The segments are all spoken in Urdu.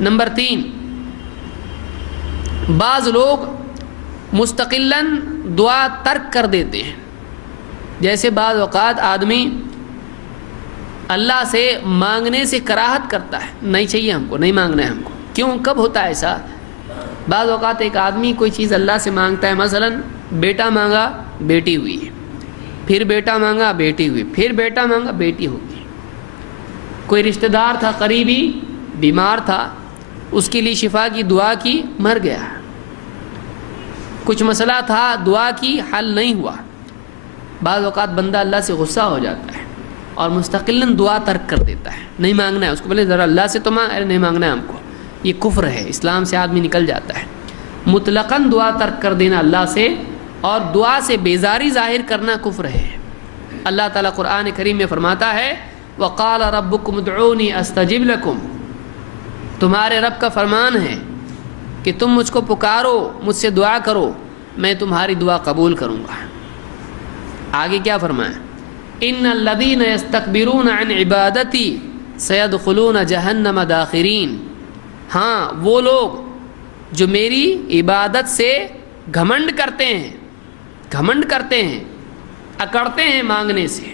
نمبر 3، بعض لوگ مستقلاً دعا ترک کر دیتے ہیں. جیسے بعض اوقات آدمی اللہ سے مانگنے سے کراہت کرتا ہے، نہیں چاہیے ہم کو، نہیں مانگنا ہے ہم کو. کیوں، کب ہوتا ہے ایسا؟ بعض اوقات ایک آدمی کوئی چیز اللہ سے مانگتا ہے، مثلا بیٹا مانگا بیٹی ہوئی، پھر بیٹا مانگا بیٹی ہوئی، پھر بیٹا مانگا بیٹی ہوگی. کوئی رشتہ دار تھا قریبی بیمار تھا، اس کے لیے شفا کی دعا کی، مر گیا. کچھ مسئلہ تھا، دعا کی، حل نہیں ہوا. بعض اوقات بندہ اللہ سے غصہ ہو جاتا ہے اور مستقلاً دعا ترک کر دیتا ہے، نہیں مانگنا ہے اس کو. بولے ذرا اللہ سے تو مانگ، ارے نہیں مانگنا ہے ہم کو. یہ کفر ہے، اسلام سے آدمی نکل جاتا ہے. مطلقاً دعا ترک کر دینا اللہ سے اور دعا سے بیزاری ظاہر کرنا کفر ہے. اللہ تعالیٰ قرآن کریم میں فرماتا ہے وَقَالَ رَبُّكُمُ ادْعُونِي أَسْتَجِبْ لَكُمْ. تمہارے رب کا فرمان ہے کہ تم مجھ کو پکارو، مجھ سے دعا کرو، میں تمہاری دعا قبول کروں گا. آگے کیا فرمایا؟ ان الذین یستکبرون عن عبادتی سیدخلون جہنم داخرین. ہاں، وہ لوگ جو میری عبادت سے گھمنڈ کرتے ہیں، اکڑتے ہیں مانگنے سے،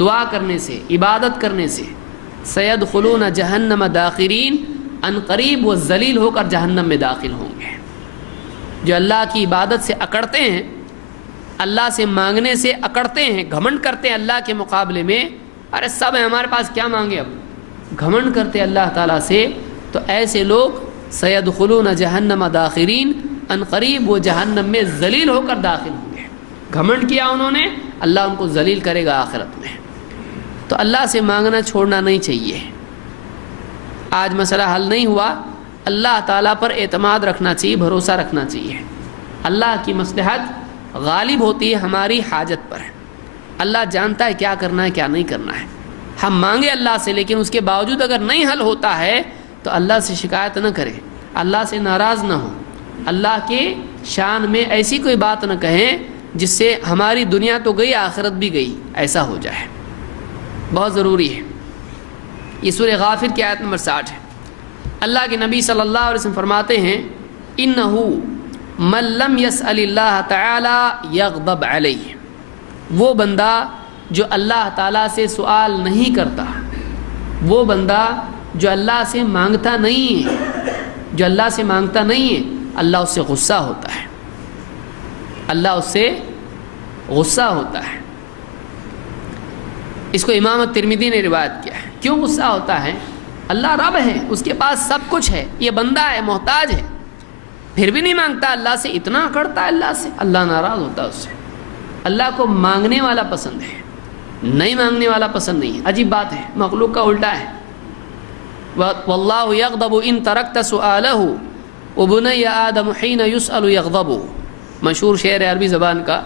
دعا کرنے سے، عبادت کرنے سے، سیدخلون جہنم داخرین، ان قریب وہ ذلیل ہو کر جہنم میں داخل ہوں گے. جو اللہ کی عبادت سے اکڑتے ہیں، اللہ سے مانگنے سے اکڑتے ہیں، گھمنڈ کرتے ہیں اللہ کے مقابلے میں، ارے سب ہے ہمارے پاس، کیا مانگے، اب گھمنڈ کرتے اللہ تعالیٰ سے، تو ایسے لوگ سیدخلون جہنم داخرین، ان قریب وہ جہنم میں ذلیل ہو کر داخل ہوں گے. گھمنڈ کیا انہوں نے، اللہ ان کو ذلیل کرے گا آخرت میں. تو اللہ سے مانگنا چھوڑنا نہیں چاہیے. آج مسئلہ حل نہیں ہوا، اللہ تعالیٰ پر اعتماد رکھنا چاہیے، بھروسہ رکھنا چاہیے. اللہ کی مصلحت غالب ہوتی ہے ہماری حاجت پر. اللہ جانتا ہے کیا کرنا ہے کیا نہیں کرنا ہے. ہم مانگے اللہ سے، لیکن اس کے باوجود اگر نہیں حل ہوتا ہے تو اللہ سے شکایت نہ کریں، اللہ سے ناراض نہ ہوں، اللہ کے شان میں ایسی کوئی بات نہ کہیں جس سے ہماری دنیا تو گئی آخرت بھی گئی، ایسا ہو جائے. بہت ضروری ہے. یہ سورہ غافر کی آیت نمبر 60 ہے. اللہ کے نبی صلی اللہ علیہ وسلم فرماتے ہیں انہو من لم یسأل اللہ تعالی یغضب علیہ. وہ بندہ جو اللہ تعالیٰ سے سوال نہیں کرتا، وہ بندہ جو اللہ سے مانگتا نہیں ہے، اللہ اس سے غصہ ہوتا ہے. اللہ اس سے غصہ ہوتا ہے. اس کو امام ترمذی نے روایت کیا ہے. کیوں غصہ ہوتا ہے؟ اللہ رب ہے، اس کے پاس سب کچھ ہے، یہ بندہ ہے، محتاج ہے، پھر بھی نہیں مانگتا اللہ سے، اتنا اکڑتا ہے اللہ سے، اللہ ناراض ہوتا ہے اس سے. اللہ کو مانگنے والا پسند ہے، نہیں مانگنے والا پسند نہیں ہے. عجیب بات ہے، مخلوق کا الٹا ہے. واللہ یغضب ان ترکت سؤالہ وبنی آدم حین یسأل یغضب. مشہور شعر ہے عربی زبان کا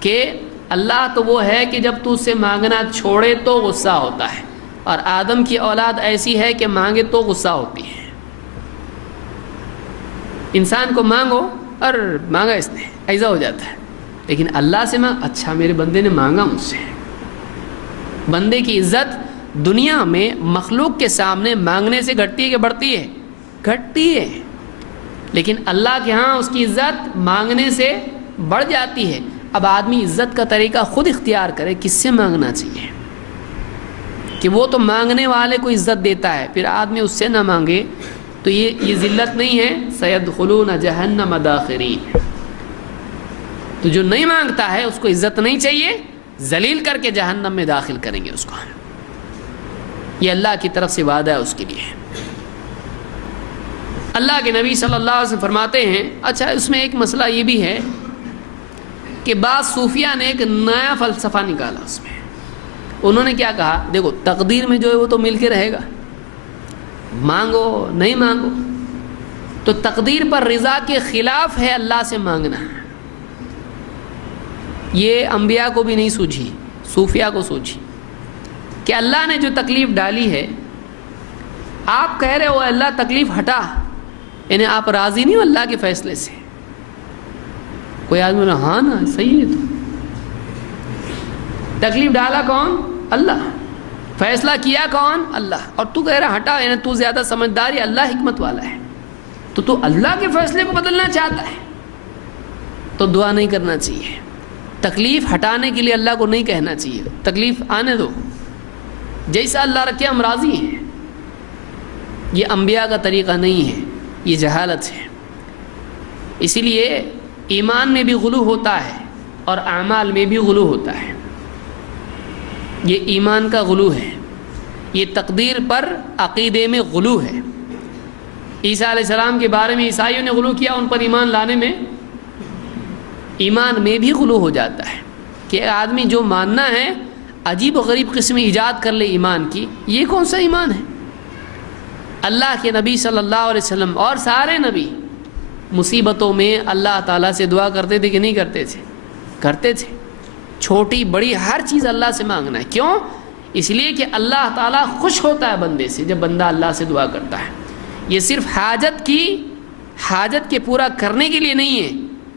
کہ اللہ تو وہ ہے کہ جب تو اس سے مانگنا چھوڑے تو غصہ ہوتا ہے، اور آدم کی اولاد ایسی ہے کہ مانگے تو غصہ ہوتی ہے. انسان کو مانگو اور مانگا اس نے، ایسا ہو جاتا ہے. لیکن اللہ سے مانگ، اچھا میرے بندے نے مانگا مجھ سے. بندے کی عزت دنیا میں مخلوق کے سامنے مانگنے سے گھٹتی ہے کہ بڑھتی ہے؟ گھٹتی ہے. لیکن اللہ کے ہاں اس کی عزت مانگنے سے بڑھ جاتی ہے. اب آدمی عزت کا طریقہ خود اختیار کرے، کس سے مانگنا چاہیے. کہ وہ تو مانگنے والے کو عزت دیتا ہے، پھر آدمی اس سے نہ مانگے تو یہ ذلت نہیں ہے. سیدخلون جہنم داخرین. تو جو نہیں مانگتا ہے اس کو عزت نہیں چاہیے، ذلیل کر کے جہنم میں داخل کریں گے اس کو. یہ اللہ کی طرف سے وعدہ ہے اس کے لیے. اللہ کے نبی صلی اللہ علیہ وسلم فرماتے ہیں. اچھا، اس میں ایک مسئلہ یہ بھی ہے کہ بعض صوفیہ نے ایک نیا فلسفہ نکالا. اس میں انہوں نے کیا کہا، دیکھو تقدیر میں جو ہے وہ تو مل کے رہے گا، مانگو نہیں مانگو تو تقدیر پر رضا کے خلاف ہے اللہ سے مانگنا. یہ انبیاء کو بھی نہیں سوجھی، صوفیہ کو سوجھی کہ اللہ نے جو تکلیف ڈالی ہے، آپ کہہ رہے ہو اللہ تکلیف ہٹا، یعنی آپ راضی نہیں ہو اللہ کے فیصلے سے. کوئی آدمی بولا ہاں نا صحیح ہے، تو تکلیف ڈالا کون؟ اللہ. فیصلہ کیا کون؟ اللہ. اور تو کہہ رہا ہٹا، یعنی تو زیادہ سمجھدار ہے، اللہ حکمت والا ہے. تو اللہ کے فیصلے کو بدلنا چاہتا ہے تو دعا نہیں کرنا چاہیے. تکلیف ہٹانے کے لیے اللہ کو نہیں کہنا چاہیے تکلیف آنے دو، جیسا اللہ رکھے ہم راضی ہیں. یہ انبیاء کا طریقہ نہیں ہے، یہ جہالت ہے. اسی لیے ایمان میں بھی غلو ہوتا ہے اور اعمال میں بھی غلو ہوتا ہے. یہ ایمان کا غلو ہے، یہ تقدیر پر عقیدے میں غلو ہے. عیسیٰ علیہ السلام کے بارے میں عیسائیوں نے غلو کیا، ان پر ایمان لانے میں ایمان میں بھی غلو ہو جاتا ہے کہ آدمی جو ماننا ہے عجیب و غریب قسم ایجاد کر لے ایمان کی، یہ کون سا ایمان ہے؟ اللہ کے نبی صلی اللہ علیہ وسلم اور سارے نبی مصیبتوں میں اللہ تعالیٰ سے دعا کرتے تھے کہ نہیں کرتے تھے؟ کرتے تھے. چھوٹی بڑی ہر چیز اللہ سے مانگنا ہے. کیوں؟ اس لیے کہ اللہ تعالیٰ خوش ہوتا ہے بندے سے جب بندہ اللہ سے دعا کرتا ہے. یہ صرف حاجت کے پورا کرنے کے لیے نہیں ہے،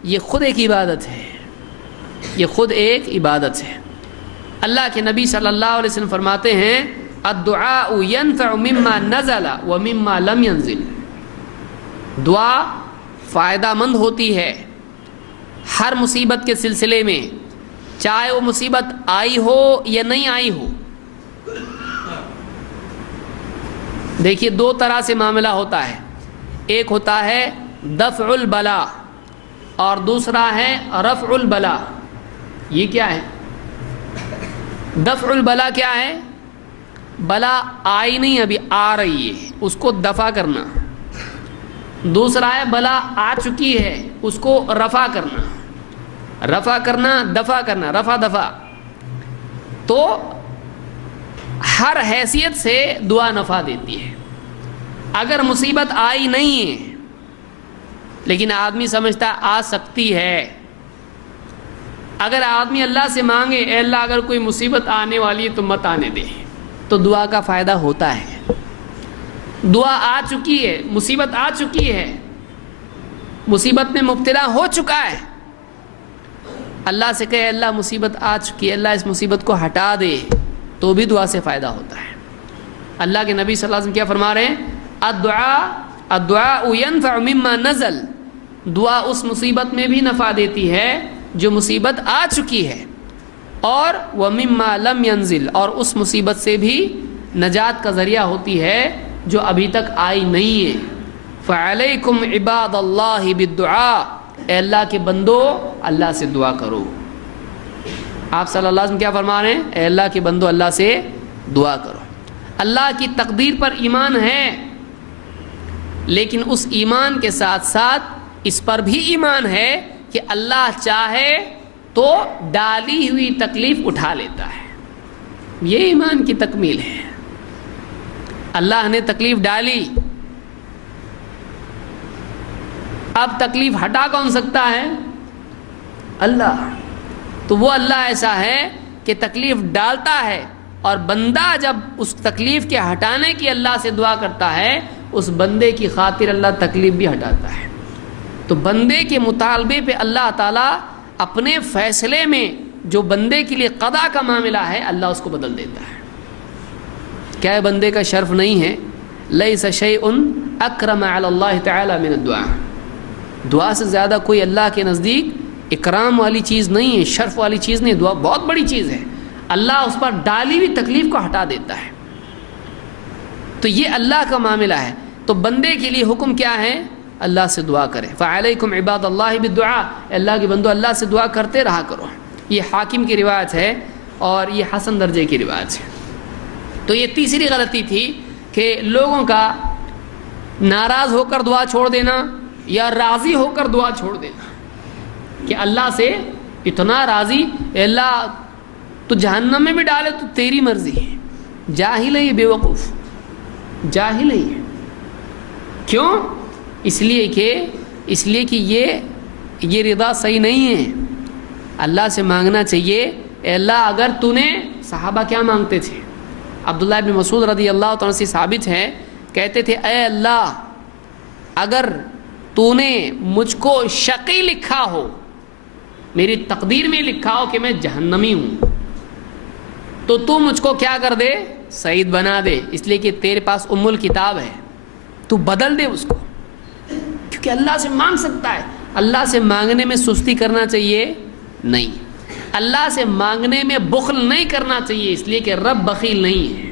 یہ خود ایک عبادت ہے. یہ خود ایک عبادت ہے. اللہ کے نبی صلی اللہ علیہ وسلم فرماتے ہیں الدعاء ينفع مما نزل ومما لم ينزل. دعا فائدہ مند ہوتی ہے ہر مصیبت کے سلسلے میں، چاہے وہ مصیبت آئی ہو یا نہیں آئی ہو. دیکھیے دو طرح سے معاملہ ہوتا ہے، ایک ہوتا ہے دفع البلا اور دوسرا ہے رفع البلا. یہ کیا ہے؟ دفع البلا کیا ہے؟ بلا آئی نہیں، ابھی آ رہی ہے، اس کو دفع کرنا. دوسرا ہے بلا آ چکی ہے، اس کو رفع کرنا. رفع کرنا، دفع کرنا، رفع دفع. تو ہر حیثیت سے دعا نفع دیتی ہے. اگر مصیبت آئی نہیں ہے لیکن آدمی سمجھتا آ سکتی ہے، اگر آدمی اللہ سے مانگے اے اللہ اگر کوئی مصیبت آنے والی ہے تو مت آنے دے، تو دعا کا فائدہ ہوتا ہے. دعا آ چکی ہے، مصیبت آ چکی ہے، مصیبت میں مبتلا ہو چکا ہے، اللہ سے کہے اللہ مصیبت آ چکی ہے، اللہ اس مصیبت کو ہٹا دے، تو بھی دعا سے فائدہ ہوتا ہے. اللہ کے نبی صلی اللہ علیہ وسلم کیا فرما رہے ہیں؟ الدعاء ينفع مما نزل. دعا اس مصیبت میں بھی نفع دیتی ہے جو مصیبت آ چکی ہے، اور ومما لم ينزل، اور اس مصیبت سے بھی نجات کا ذریعہ ہوتی ہے جو ابھی تک آئی نہیں ہے. فعلیکم عباد اللہ بالدعاء. اے اللہ کے بندو اللہ سے دعا کرو. آپ صلی اللہ علیہ وسلم کیا فرما رہے ہیں؟ اے اللہ کے بندو اللہ سے دعا کرو. اللہ کی تقدیر پر ایمان ہے، لیکن اس ایمان کے ساتھ ساتھ اس پر بھی ایمان ہے کہ اللہ چاہے تو ڈالی ہوئی تکلیف اٹھا لیتا ہے. یہ ایمان کی تکمیل ہے. اللہ نے تکلیف ڈالی، اب تکلیف ہٹا کون سکتا ہے؟ اللہ. تو وہ اللہ ایسا ہے کہ تکلیف ڈالتا ہے، اور بندہ جب اس تکلیف کے ہٹانے کی اللہ سے دعا کرتا ہے اس بندے کی خاطر اللہ تکلیف بھی ہٹاتا ہے. تو بندے کے مطالبے پہ اللہ تعالیٰ اپنے فیصلے میں جو بندے کے لیے قضا کا معاملہ ہے اللہ اس کو بدل دیتا ہے. کیا بندے کا شرف نہیں ہے؟ لیس شیء اکرم علی اللہ تعالی من الدعاء. دعا سے زیادہ کوئی اللہ کے نزدیک اکرام والی چیز نہیں ہے، شرف والی چیز نہیں. دعا بہت بڑی چیز ہے، اللہ اس پر ڈالی ہوئی تکلیف کو ہٹا دیتا ہے. تو یہ اللہ کا معاملہ ہے. تو بندے کے لیے حکم کیا ہے؟ اللہ سے دعا کرے. فعلیکم عباد اللہ بالدعاء. اللہ کے بندو اللہ سے دعا کرتے رہا کرو. یہ حاکم کی روایت ہے اور یہ حسن درجے کی روایت ہے. تو یہ تیسری غلطی تھی کہ لوگوں کا ناراض ہو کر دعا چھوڑ دینا یا راضی ہو کر دعا چھوڑ دینا، کہ اللہ سے اتنا راضی، اے اللہ تو جہنم میں بھی ڈالے تو تیری مرضی ہے. جاہل ہے یہ، بے وقوف جاہل ہے یہ. کیوں؟ اس لیے کہ یہ رضا صحیح نہیں ہے. اللہ سے مانگنا چاہیے اے اللہ اگر تو نے، صحابہ کیا مانگتے تھے؟ عبداللہ ابن مسعود رضی اللہ تعالیٰ سے ثابت ہے، کہتے تھے اے اللہ اگر تو نے مجھ کو شقی لکھا ہو، میری تقدیر میں لکھا ہو کہ میں جہنمی ہوں، تو مجھ کو کیا کر دے؟ سعید بنا دے، اس لیے کہ تیرے پاس ام الکتاب ہے، تو بدل دے اس کو، کیونکہ اللہ سے مانگ سکتا ہے۔ اللہ سے مانگنے میں سستی کرنا چاہیے نہیں، اللہ سے مانگنے میں بخل نہیں کرنا چاہیے، اس لیے کہ رب بخیل نہیں ہے،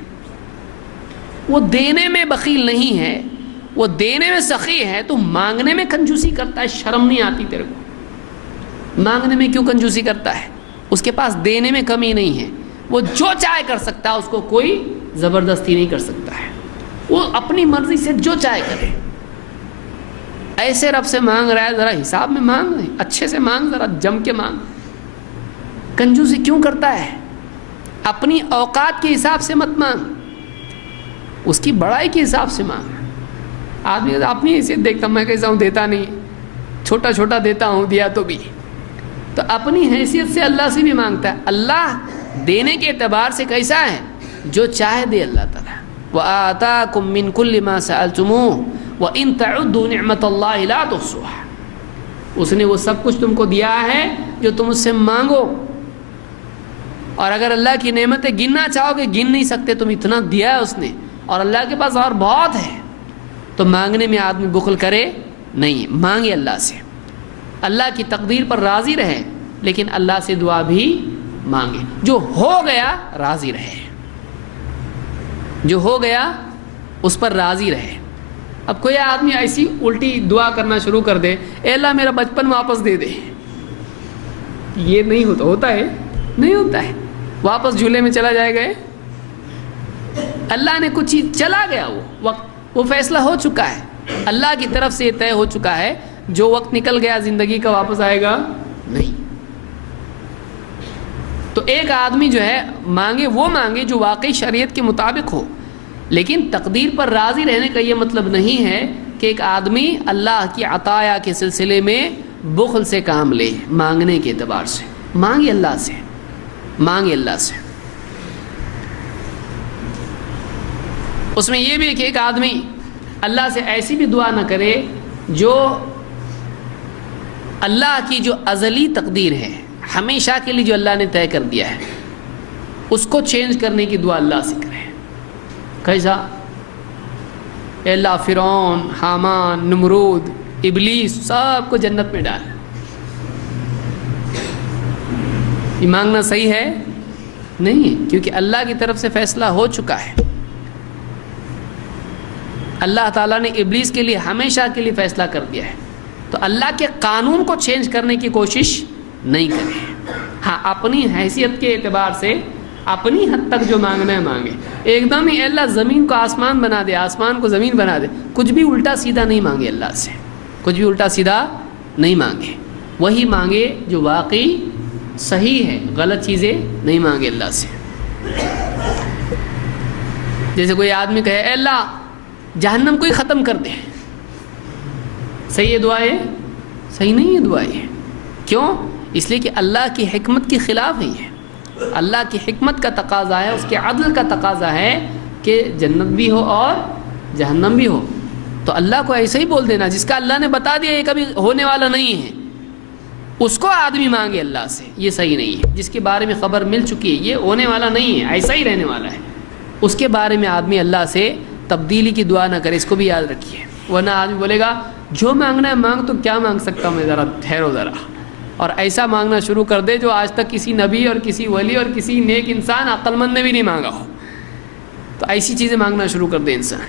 وہ دینے میں بخیل نہیں ہے، وہ دینے میں سخی ہے، تو مانگنے میں کنجوسی کرتا ہے، شرم نہیں آتی تیرے کو؟ مانگنے میں کیوں کنجوسی کرتا ہے؟ اس کے پاس دینے میں کمی نہیں ہے، وہ جو چاہے کر سکتا ہے، اس کو کوئی زبردستی نہیں کر سکتا ہے، وہ اپنی مرضی سے جو چاہے کرے۔ ایسے رب سے مانگ رہا ہے، ذرا حساب میں مانگ، اچھے سے مانگ، ذرا جم کے مانگ۔ کنجوسی کیوں کرتا ہے؟ اپنی اوقات کے حساب سے مت مانگ، اس کی بڑائی کے حساب سے مانگ۔ آدمی اپنی حیثیت دیکھتا، میں کیسا ہوں، دیتا نہیں، چھوٹا چھوٹا دیتا ہوں، دیا تو بھی، تو اپنی حیثیت سے اللہ سے بھی مانگتا ہے۔ اللہ دینے کے اعتبار سے کیسا ہے؟ جو چاہے دے اللہ تعالیٰ۔ وَآتَاكُم مِّن كُلِّ مَا سَأَلْتُمُوهُ وَإِن تَعُدُّوا نِعْمَةَ اللَّهِ لَا تُحْصُوهَا، اس نے وہ سب کچھ تم کو دیا ہے جو تم اس سے مانگو، اور اگر اللہ کی نعمتیں گننا چاہو گے گن نہیں سکتے، تم اتنا دیا ہے اس نے، اور اللہ کے پاس اور بہت ہے، تو مانگنے میں آدمی بخل کرے نہیں، مانگے اللہ سے، اللہ کی تقدیر پر راضی رہے، لیکن اللہ سے دعا بھی مانگے، جو ہو گیا راضی رہے، جو ہو گیا اس پر راضی رہے۔ اب کوئی آدمی ایسی الٹی دعا کرنا شروع کر دے، اے اللہ میرا بچپن واپس دے دے، یہ نہیں ہوتا، ہوتا ہے نہیں ہوتا ہے، واپس جھولے میں چلا جائے گا، اللہ نے کچھ چیز چلا گیا، وہ وقت، وہ فیصلہ ہو چکا ہے، اللہ کی طرف سے یہ طے ہو چکا ہے، جو وقت نکل گیا زندگی کا واپس آئے گا نہیں۔ تو ایک آدمی جو ہے مانگے، وہ مانگے جو واقعی شریعت کے مطابق ہو، لیکن تقدیر پر راضی رہنے کا یہ مطلب نہیں ہے کہ ایک آدمی اللہ کی عطایا کے سلسلے میں بخل سے کام لے۔ مانگنے کے اعتبار سے مانگے اللہ سے، مانگے اللہ سے۔ اس میں یہ بھی ہے کہ ایک آدمی اللہ سے ایسی بھی دعا نہ کرے جو اللہ کی جو ازلی تقدیر ہے، ہمیشہ کے لیے جو اللہ نے طے کر دیا ہے، اس کو چینج کرنے کی دعا اللہ سے کرے۔ کیسا؟ اے اللہ فرعون، حامان، نمرود، ابلیس سب کو جنت میں ڈال۔ یہ مانگنا صحیح ہے؟ نہیں ہے، کیونکہ اللہ کی طرف سے فیصلہ ہو چکا ہے۔ اللہ تعالیٰ نے ابلیس کے لیے ہمیشہ کے لیے فیصلہ کر دیا ہے، تو اللہ کے قانون کو چینج کرنے کی کوشش نہیں کرے۔ ہاں اپنی حیثیت کے اعتبار سے اپنی حد تک جو مانگنا ہے مانگے، ایک دم ہی اللہ زمین کو آسمان بنا دے، آسمان کو زمین بنا دے، کچھ بھی الٹا سیدھا نہیں مانگے اللہ سے، کچھ بھی الٹا سیدھا نہیں مانگے، وہی مانگے جو واقعی صحیح ہے، غلط چیزیں نہیں مانگے اللہ سے۔ جیسے کوئی آدمی کہے اے اللہ جہنم کو ہی ختم کر دے، صحیح ہے دعا ہے؟ صحیح نہیں ہے دعا ہے۔ کیوں؟ اس لیے کہ اللہ کی حکمت کی خلاف ہے، یہ اللہ کی حکمت کا تقاضا ہے، اس کے عدل کا تقاضا ہے کہ جنت بھی ہو اور جہنم بھی ہو، تو اللہ کو ایسے ہی بول دینا جس کا اللہ نے بتا دیا یہ کبھی ہونے والا نہیں ہے، اس کو آدمی مانگے اللہ سے، یہ صحیح نہیں ہے۔ جس کے بارے میں خبر مل چکی ہے یہ ہونے والا نہیں ہے، ایسا ہی رہنے والا ہے، اس کے بارے میں آدمی اللہ سے تبدیلی کی دعا نہ کرے، اس کو بھی یاد رکھیے، ورنہ آدمی بولے گا جو مانگنا ہے مانگ، تو کیا مانگ سکتا ہوں میں، ذرا ٹھہرو ذرا، اور ایسا مانگنا شروع کر دے جو آج تک کسی نبی اور کسی ولی اور کسی نیک انسان عقل مند نے بھی نہیں مانگا ہو، تو ایسی چیزیں مانگنا شروع کر دے انسان۔